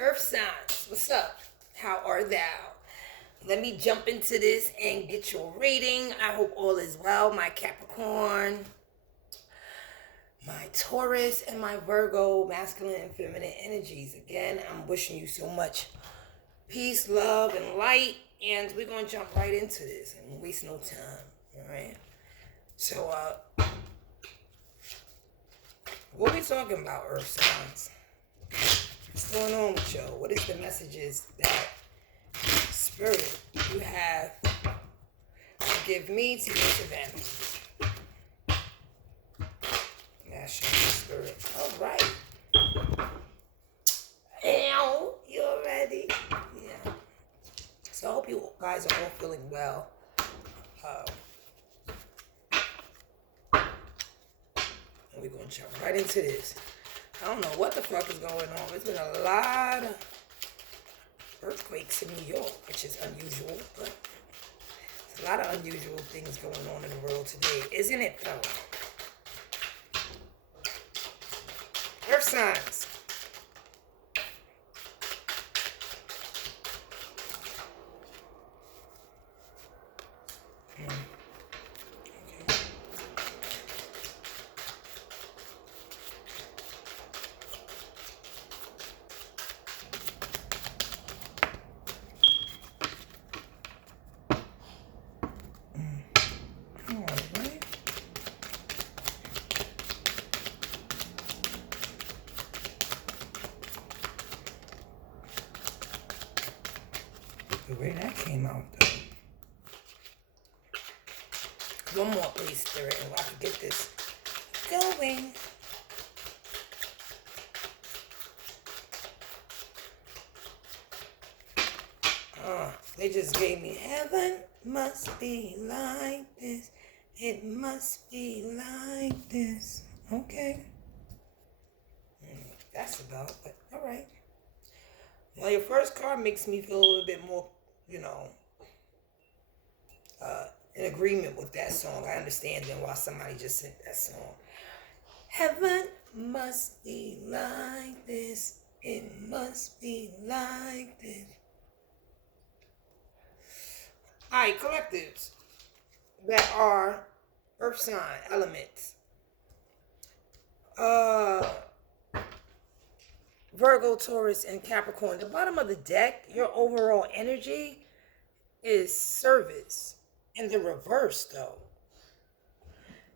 Earth signs, what's up? How are thou? Let me jump into this and get your rating. I hope all is well. My Capricorn, my Taurus, and my Virgo, masculine and feminine energies. Again, I'm wishing you so much peace, love, and light. And we're going to jump right into this and waste no time. All right? So, what are we talking about, Earth signs? What's going on with y'all? What is the messages that Spirit you have to give me to each of them? National Spirit. All right. Ow, you ready? Yeah. So I hope you guys are all feeling well. And we're going to jump right into this. I don't know what the fuck is going on. There's been a lot of earthquakes in New York, which is unusual, but there's a lot of unusual things going on in the world today, isn't it though? Earth signs. The way that came out, though. One more, please, Spirit, and I can get this going. They just gave me heaven must be like this. It must be like this. Okay. That's about, but all right. Well, your first card makes me feel a little bit more, in agreement with that song. I understand then why somebody just sent that song. Heaven must be like this. It must be like this. All right, collectives that are earth sign elements. Virgo, Taurus, and Capricorn. The bottom of the deck, your overall energy is service. In the reverse, though,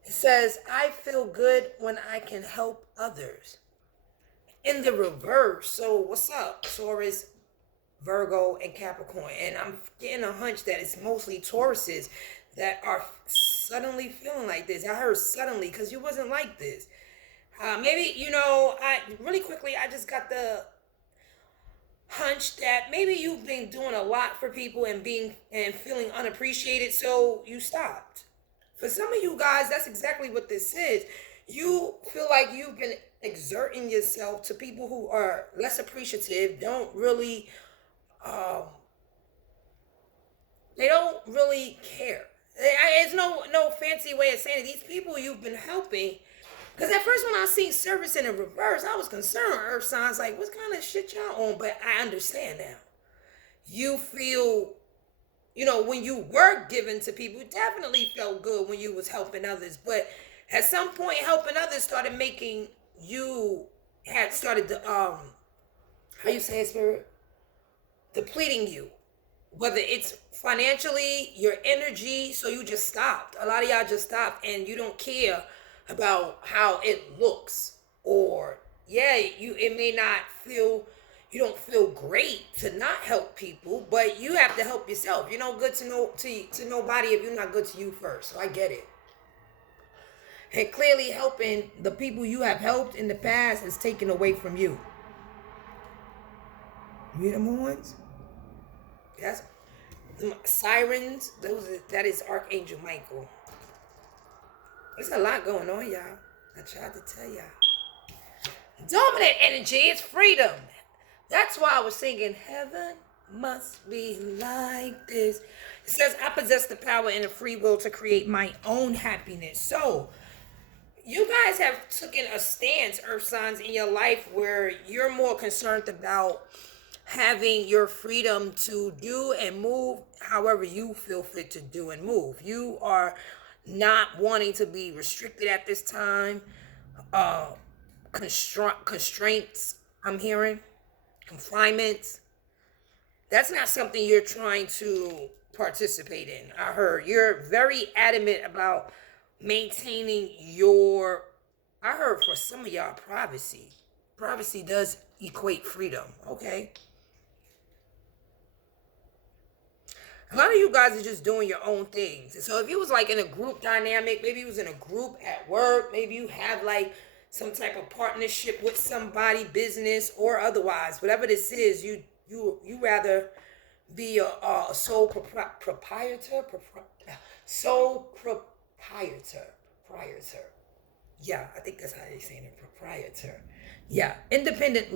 it says, I feel good when I can help others. In the reverse, so what's up, Taurus, Virgo, and Capricorn? And I'm getting a hunch that it's mostly Tauruses that are suddenly feeling like this. I heard suddenly because you wasn't like this. Maybe, I just got the hunch that maybe you've been doing a lot for people and feeling unappreciated, so you stopped. For some of you guys, that's exactly what this is. You feel like you've been exerting yourself to people who are less appreciative, don't really, they don't really care. It's no fancy way of saying it. These people you've been helping. Because at first when I seen service in the reverse, I was concerned. Earth signs like, what kind of shit y'all on? But I understand now. You feel, when you were given to people, definitely felt good when you was helping others. But at some point, helping others started making you, had started to, how you say it, Spirit? Depleting you. Whether it's financially, your energy, so you just stopped. A lot of y'all just stopped and you don't care about how it looks, or it may not feel, you don't feel great to not help people, but you have to help yourself. You're no good to nobody if you're not good to you first. So I get it. And clearly helping the people you have helped in the past is taken away from you. You hear them horns? Yes. Sirens, that is Archangel Michael. There's a lot going on, y'all. I tried to tell y'all. Dominant energy is freedom. That's why I was singing, heaven must be like this. It says, I possess the power and the free will to create my own happiness. So, you guys have taken a stance, earth signs, in your life where you're more concerned about having your freedom to do and move however you feel fit to do and move. You are not wanting to be restricted at this time. Uh, constraints, I'm hearing, confinements. That's not something you're trying to participate in. I heard you're very adamant about maintaining your, I heard for some of y'all, privacy. Privacy does equate freedom, okay? A lot of you guys are just doing your own things. So if you was like in a group dynamic, maybe you was in a group at work, maybe you have like some type of partnership with somebody, business or otherwise, whatever this is, you rather be a sole proprietor, sole proprietor. Yeah, I think that's how they say it, proprietor. Yeah, independent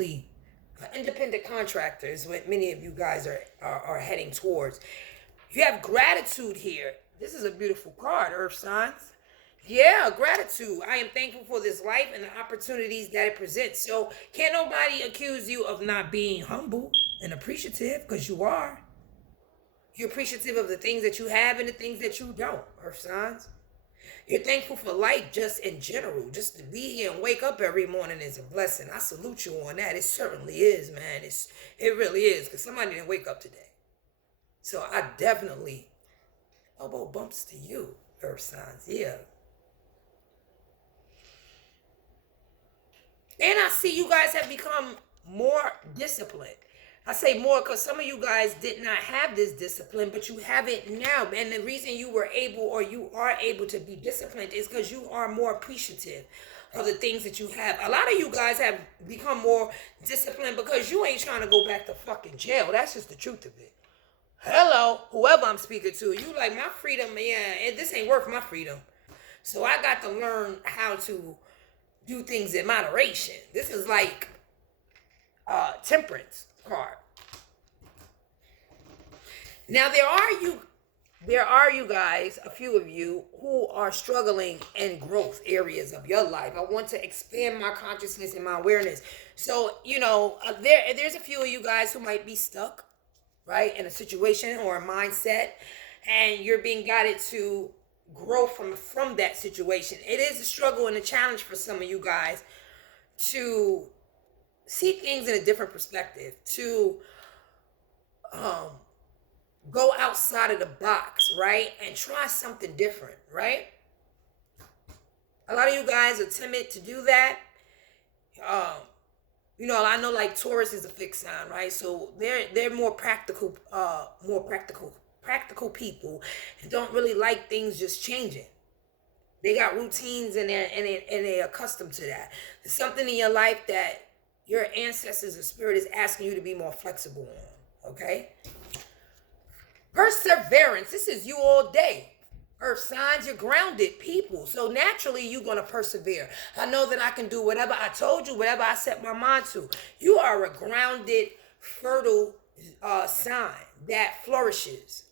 contractor is what many of you guys are heading towards. You have gratitude here. This is a beautiful card, Earth signs. Yeah, gratitude. I am thankful for this life and the opportunities that it presents. So can't nobody accuse you of not being humble and appreciative, because you are. You're appreciative of the things that you have and the things that you don't, Earth signs. You're thankful for life just in general. Just to be here and wake up every morning is a blessing. I salute you on that. It certainly is, man. It really is, because somebody didn't wake up today. So I definitely, elbow bumps to you, Earth signs. Yeah. And I see you guys have become more disciplined. I say more because some of you guys did not have this discipline, but you have it now. And the reason you were able, or you are able to be disciplined, is because you are more appreciative of the things that you have. A lot of you guys have become more disciplined because you ain't trying to go back to fucking jail. That's just the truth of it. Hello, whoever I'm speaking to, you like, my freedom, yeah, this ain't worth my freedom. So I got to learn how to do things in moderation. This is like temperance card. Now there are you guys, a few of you, who are struggling in growth areas of your life. I want to expand my consciousness and my awareness. So, there's a few of you guys who might be stuck, right, in a situation or a mindset, and you're being guided to grow from that situation. It is a struggle and a challenge for some of you guys to see things in a different perspective, to go outside of the box, right, and try something different, right? A lot of you guys are timid to do that. I know like Taurus is a fixed sign, right? So they're more practical people, and don't really like things just changing. They got routines and they're accustomed to that. There's something in your life that your ancestors or spirit is asking you to be more flexible on, okay? Perseverance. This is you all day. Earth signs, you're grounded people. So naturally, you're going to persevere. I know that I can do whatever I told you, whatever I set my mind to. You are a grounded, fertile sign that flourishes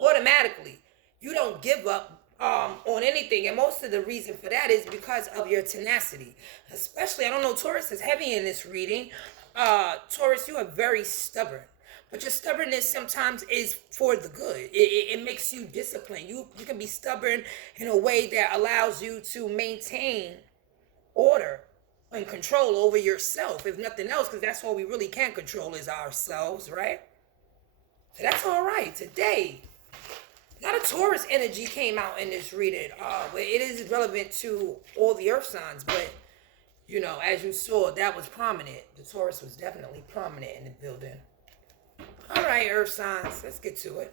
automatically. You don't give up on anything, and most of the reason for that is because of your tenacity. Especially, I don't know, Taurus is heavy in this reading. Taurus, you are very stubborn, but your stubbornness sometimes is for the good. It makes you disciplined. You can be stubborn in a way that allows you to maintain order and control over yourself, if nothing else, because that's all we really can control is ourselves, right? So that's all right. Today, a lot of Taurus energy came out in this reading. But it is relevant to all the earth signs. But, as you saw, that was prominent. The Taurus was definitely prominent in the building. All right, earth signs. Let's get to it.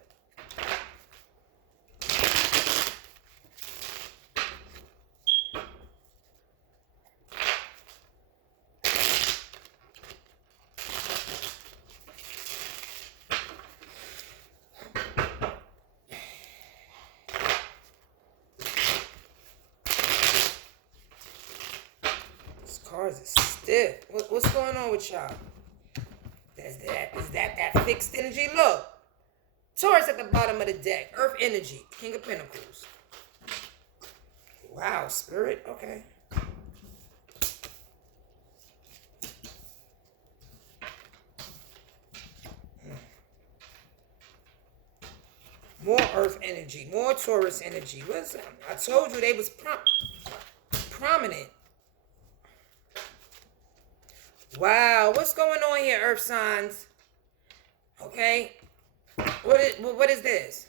Cards is stiff. What's going on with y'all? Is that fixed energy? Look. Taurus at the bottom of the deck. Earth energy. King of Pentacles. Wow, spirit. Okay. More earth energy, more Taurus energy. What's I told you they was prominent. Wow, what's going on here, earth signs? Okay. What is this?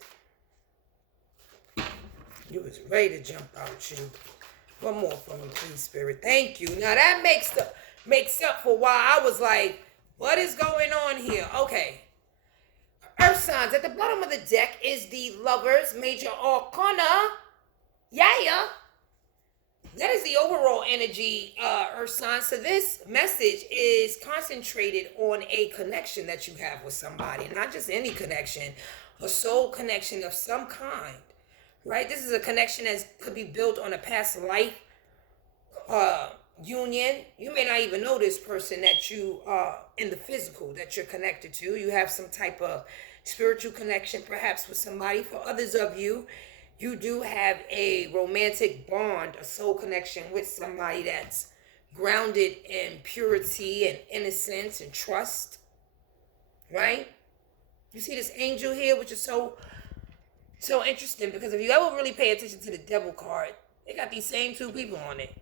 You was ready to jump out, you. One more for me, please, Spirit. Thank you. Now that makes up for why I was like, what is going on here? Okay. Earth signs. At the bottom of the deck is the Lovers Major Arcana. Yeah. That is the overall energy, Earth signs. So this message is concentrated on a connection that you have with somebody. Not just any connection, a soul connection of some kind. Right? This is a connection that could be built on a past life union. You may not even know this person that you in the physical that you're connected to. You have some type of spiritual connection perhaps with somebody. For others of you, you do have a romantic bond, a soul connection with somebody that's grounded in purity and innocence and trust. Right? You see this angel here, which is so interesting, because if you ever really pay attention to the devil card, they got these same two people on it.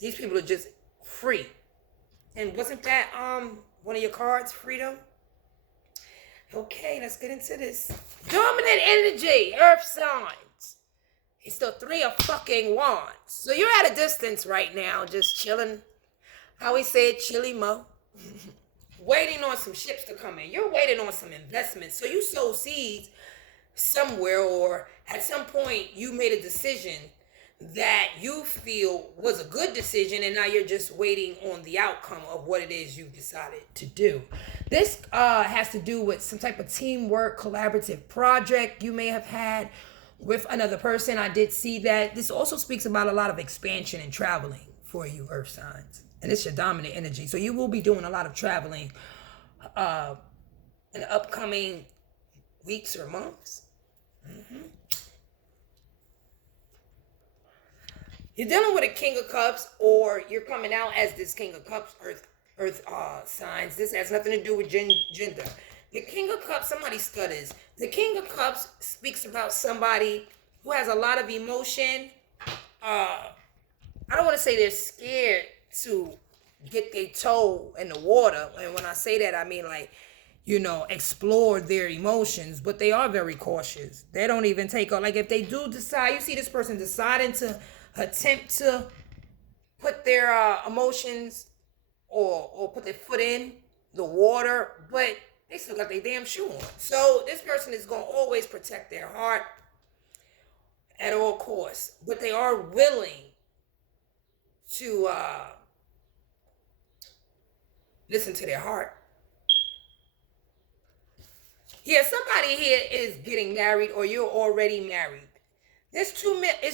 These people are just free. And wasn't that one of your cards, freedom? Okay, let's get into this. Dominant energy, earth signs. It's the Three of fucking Wands. So you're at a distance right now, just chilling. How we say it, chilly mo. Waiting on some ships to come in. You're waiting on some investments. So you sow seeds somewhere, or at some point you made a decision that you feel was a good decision, and now you're just waiting on the outcome of what it is you decided to do. This has to do with some type of teamwork, collaborative project you may have had with another person. I did see that. This also speaks about a lot of expansion and traveling for you, earth signs. And it's your dominant energy. So you will be doing a lot of traveling in the upcoming weeks or months. Mm-hmm. You're dealing with a King of Cups, or you're coming out as this King of Cups, earth signs. This has nothing to do with gender. The King of Cups, somebody stutters. The King of Cups speaks about somebody who has a lot of emotion. I don't want to say they're scared to get their toe in the water. And when I say that, I mean explore their emotions, but they are very cautious. They don't even take like if they do decide, you see this person deciding to attempt to put their emotions or put their foot in the water, but they still got their damn shoe on. So this person is going to always protect their heart at all costs, but they are willing to listen to their heart. Yeah, somebody here is getting married, or you're already married. It's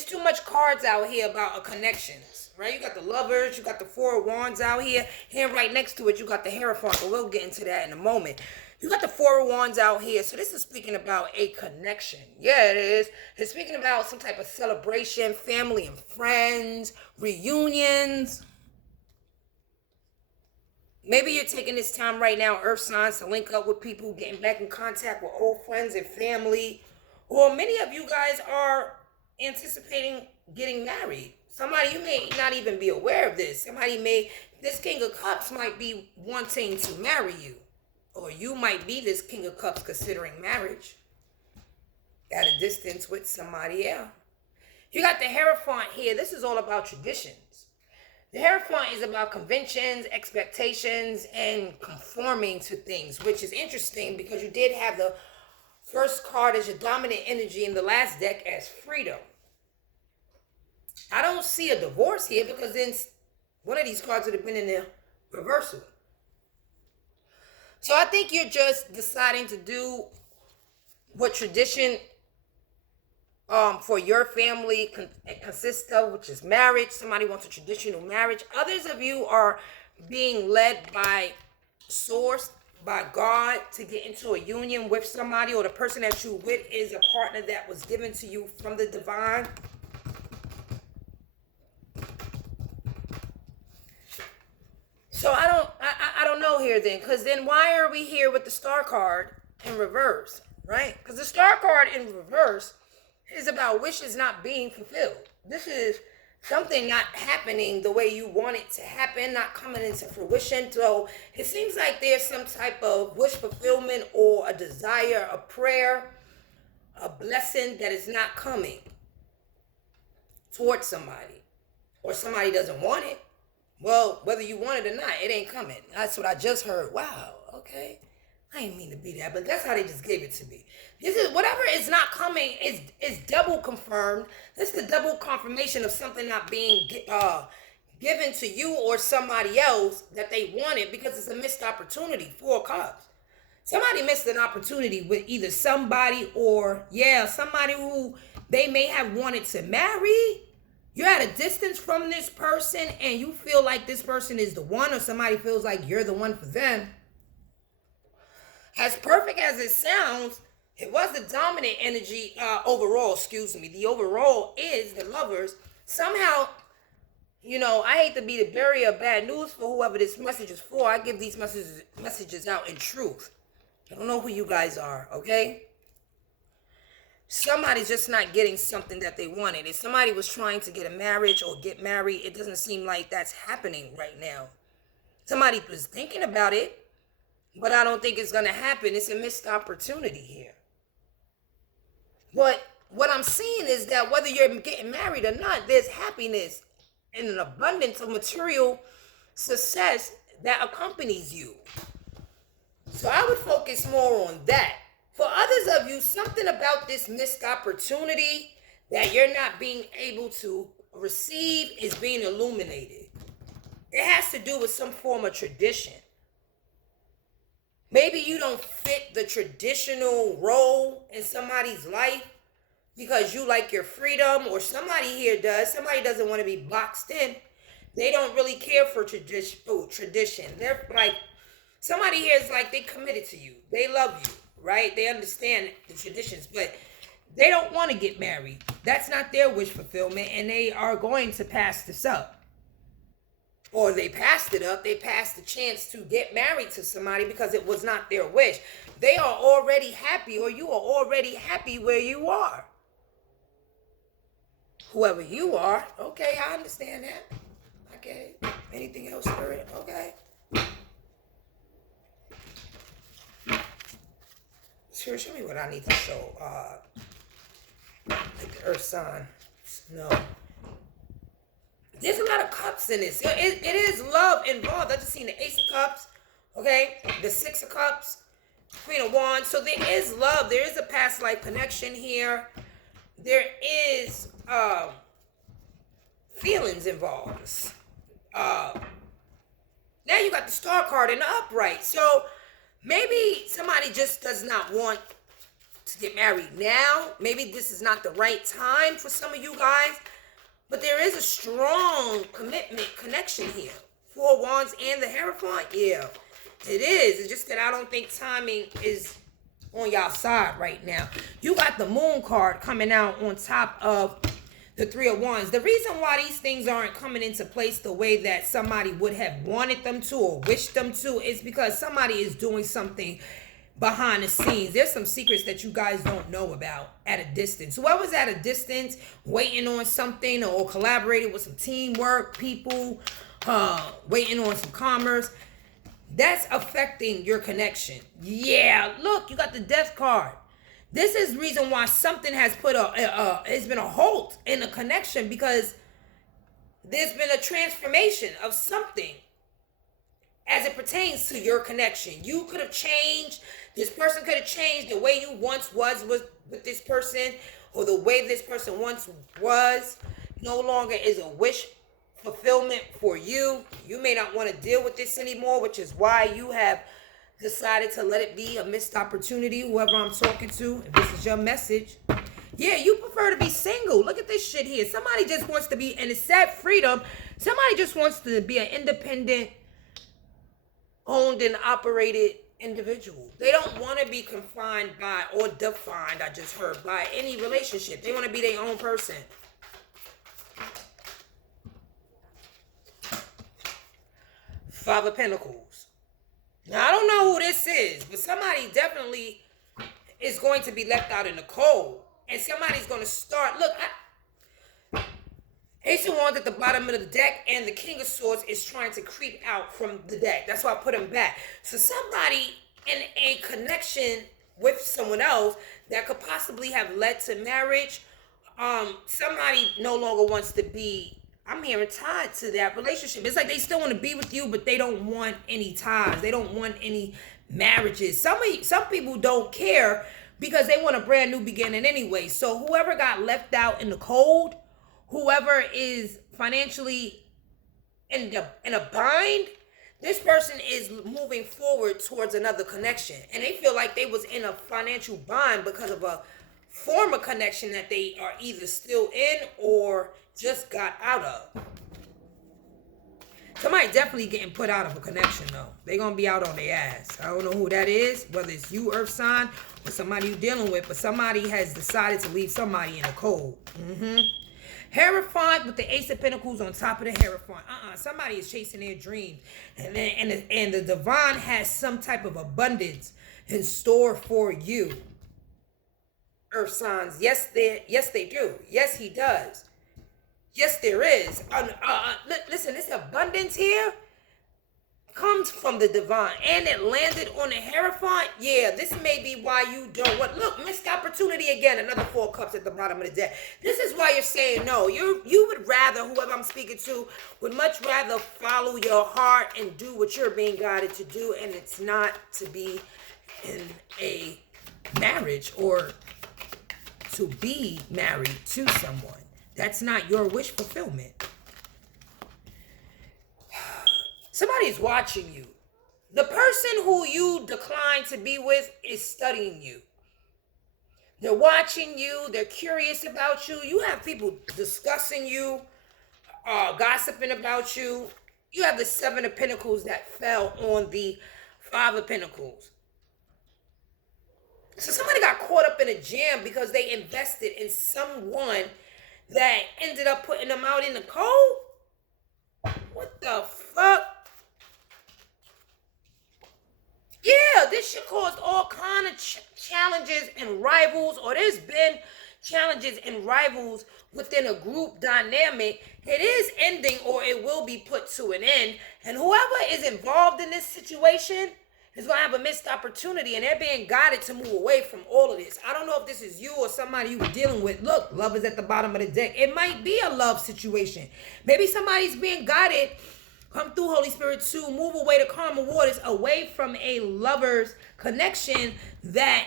too much cards out here about connections, right? You got the Lovers, you got the Four of Wands out here. Here right next to it, you got the Hierophant, but we'll get into that in a moment. You got the Four of Wands out here. So this is speaking about a connection. Yeah, it is. It's speaking about some type of celebration, family and friends, reunions. Maybe you're taking this time right now, earth signs, to link up with people, getting back in contact with old friends and family. Or many of you guys are anticipating getting married. Somebody, you may not even be aware of this. This King of Cups might be wanting to marry you. Or you might be this King of Cups considering marriage at a distance with somebody else. You got the Hierophant here. This is all about traditions. The Hierophant is about conventions, expectations, and conforming to things, which is interesting because you did have the first card as your dominant energy in the last deck as freedom. I don't see a divorce here because then one of these cards would have been in the reversal. So I think you're just deciding to do what tradition for your family consists of, which is marriage. Somebody wants a traditional marriage. Others of you are being led by source, by God, to get into a union with somebody, or the person that you're with is a partner that was given to you from the divine. So I don't know here then, because then why are we here with the Star card in reverse, right? Because the Star card in reverse is about wishes not being fulfilled. This is something not happening the way you want it to happen, not coming into fruition. So it seems like there's some type of wish fulfillment or a desire, a prayer, a blessing that is not coming towards somebody, or somebody doesn't want it. Well, whether you want it or not, it ain't coming. That's what I just heard. Wow, okay. I didn't mean to be that, but that's how they just gave it to me. This is whatever is not coming is double confirmed. This is the double confirmation of something not being given to you or somebody else that they wanted, because it's a missed opportunity. 4 cups. Somebody missed an opportunity with either somebody or somebody who they may have wanted to marry. You're at a distance from this person and you feel like this person is the one, or somebody feels like you're the one for them. As perfect as it sounds, it was the dominant energy overall, The overall is the lovers. Somehow, I hate to be the bearer of bad news for whoever this message is for. I give these messages out in truth. I don't know who you guys are, okay? Somebody's just not getting something that they wanted. If somebody was trying to get a marriage or get married, it doesn't seem like that's happening right now. Somebody was thinking about it, but I don't think it's going to happen. It's a missed opportunity here. But what I'm seeing is that whether you're getting married or not, there's happiness and an abundance of material success that accompanies you. So I would focus more on that. For others of you, something about this missed opportunity that you're not being able to receive is being illuminated. It has to do with some form of tradition. Maybe you don't fit the traditional role in somebody's life because you like your freedom, or somebody here does. Somebody doesn't want to be boxed in. They don't really care for tradition. They're like, somebody here is like, they committed to you. They love you. Right? They understand the traditions, but they don't want to get married. That's not their wish fulfillment, and they are going to pass this up. Or they passed it up. They passed the chance to get married to somebody because it was not their wish. They are already happy, or you are already happy where you are. Whoever you are, okay, I understand that. I get it. Anything else, Spirit? Okay. Show me what I need to show. Like the earth sign. No. There's a lot of cups in this. It is love involved. I just seen the Ace of Cups. Okay. The 6 of Cups. Queen of Wands. So there is love. There is a past life connection here. There is feelings involved. Now you got the Star card in the upright. So maybe somebody just does not want to get married now. Maybe this is not the right time for some of you guys. But there is a strong commitment connection here. 4 Wands and the Hierophant. Yeah, it is. It's just that I don't think timing is on y'all side right now. You got the Moon card coming out on top of the 3 of Wands. The reason why these things aren't coming into place the way that somebody would have wanted them to or wished them to is because somebody is doing something behind the scenes. There's some secrets that you guys don't know about at a distance. Whoever's at a distance waiting on something or collaborating with some teamwork, people, waiting on some commerce, that's affecting your connection. Yeah, look, you got the Death card. This is the reason why something has it's been a halt in a connection, because there's been a transformation of something as it pertains to your connection. You could have changed. This person could have changed the way you once was with this person, or the way this person once was no longer is a wish fulfillment for you. You may not want to deal with this anymore, which is why you have decided to let it be a missed opportunity. Whoever I'm talking to, if this is your message, yeah, you prefer to be single. Look at this shit here. Somebody just wants to be, and it's sad freedom. Somebody just wants to be an independent, owned and operated individual. They don't want to be confined by, or defined, I just heard, by any relationship. They want to be their own person. Five of Pentacles. Now, I don't know who this is, but somebody definitely is going to be left out in the cold. And somebody's going to start. Look, Ace of Wands at the bottom of the deck, and the King of Swords is trying to creep out from the deck. That's why I put him back. So somebody in a connection with someone else that could possibly have led to marriage. Somebody no longer wants to be, I'm hearing, tied to that relationship. It's like they still want to be with you, but they don't want any ties. They don't want any marriages. Some people don't care because they want a brand new beginning anyway. So whoever got left out in the cold, whoever is financially in a bind, this person is moving forward towards another connection. And they feel like they was in a financial bind because of a former connection that they are either still in or just got out of. Somebody definitely getting put out of a connection though. They gonna be out on their ass. I don't know who that is, whether it's you, Earth sign, or somebody you're dealing with, but somebody has decided to leave somebody in the cold. Hierophant with the Ace of Pentacles on top of the Hierophant. Somebody is chasing their dreams. And the Divine has some type of abundance in store for you. Earth signs. Yes, they do. Yes, he does. Yes, there is. Listen, this abundance here comes from the Divine, and it landed on the Hierophant. Yeah, this may be why you don't want. Look, missed opportunity again. Another 4 cups at the bottom of the deck. This is why you're saying no. You would rather, whoever I'm speaking to, would much rather follow your heart and do what you're being guided to do, and it's not to be in a marriage or to be married to someone. That's not your wish fulfillment. Somebody's watching you. The person who you decline to be with is studying you. They're watching you. They're curious about you. You have people discussing you, gossiping about you. You have the 7 of Pentacles that fell on the 5 of Pentacles. So somebody got caught up in a jam because they invested in someone that ended up putting them out in the cold. What the fuck? Yeah, this should cause all kind of challenges and rivals, or there's been challenges and rivals within a group dynamic. It is ending, or it will be put to an end. And whoever is involved in this situation is going to have a missed opportunity, and they're being guided to move away from all of this. I don't know if this is you or somebody you were dealing with. Look, love is at the bottom of the deck. It might be a love situation. Maybe somebody's being guided, come through Holy Spirit, to move away to calmer waters, away from a lover's connection that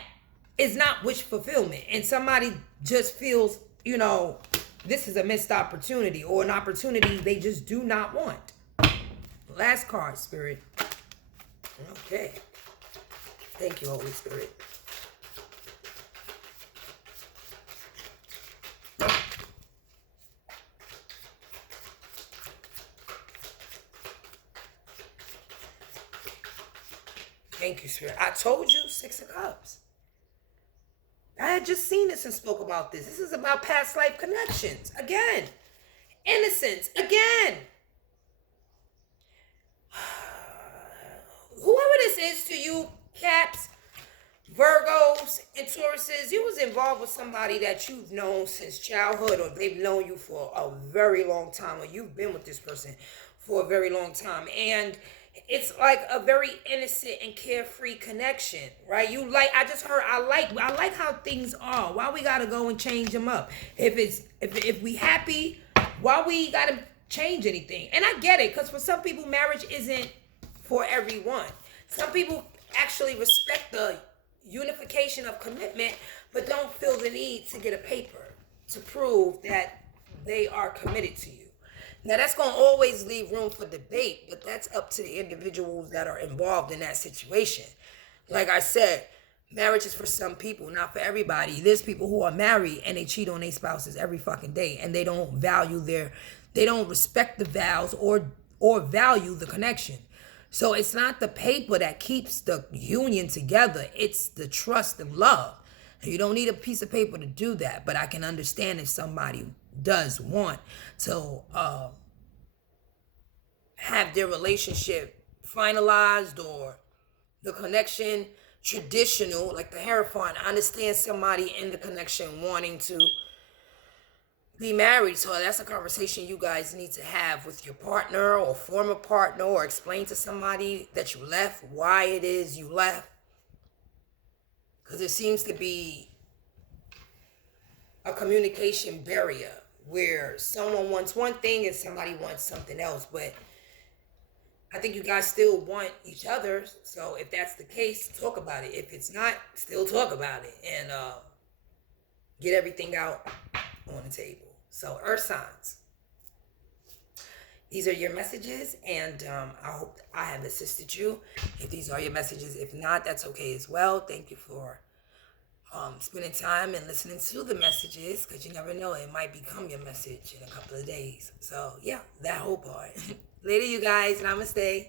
is not wish fulfillment. And somebody just feels, this is a missed opportunity, or an opportunity they just do not want. Last card, Spirit. Okay. Thank you, Holy Spirit. Thank you, Spirit. I told you, 6 of Cups. I had just seen this and spoke about this. This is about past life connections. Again. Innocence. Again. Whoever this is to you, Caps, Virgos, and Tauruses, you was involved with somebody that you've known since childhood, or they've known you for a very long time, or you've been with this person for a very long time. And it's like a very innocent and carefree connection, right? I like how things are. Why we gotta go and change them up? If we happy, why we gotta change anything? And I get it, because for some people, marriage isn't for everyone. Some people actually respect the unification of commitment, but don't feel the need to get a paper to prove that they are committed to you. Now, that's going to always leave room for debate, but that's up to the individuals that are involved in that situation. Like I said, marriage is for some people, not for everybody. There's people who are married and they cheat on their spouses every fucking day, and they don't they don't respect the vows or value the connection. So it's not the paper that keeps the union together. It's the trust and love. And you don't need a piece of paper to do that. But I can understand if somebody does want to have their relationship finalized, or the connection traditional, like the Hierophant. I understand somebody in the connection wanting to be married. So that's a conversation you guys need to have with your partner or former partner, or explain to somebody that you left why it is you left. Because there seems to be a communication barrier where someone wants one thing and somebody wants something else. But I think you guys still want each other. So if that's the case, talk about it. If it's not, still talk about it and get everything out on the table. So Earth signs, these are your messages, and I hope I have assisted you. If these are your messages, if not, that's okay as well. Thank you for spending time and listening to the messages, because you never know, it might become your message in a couple of days. So yeah, that whole part. Later, you guys. Namaste.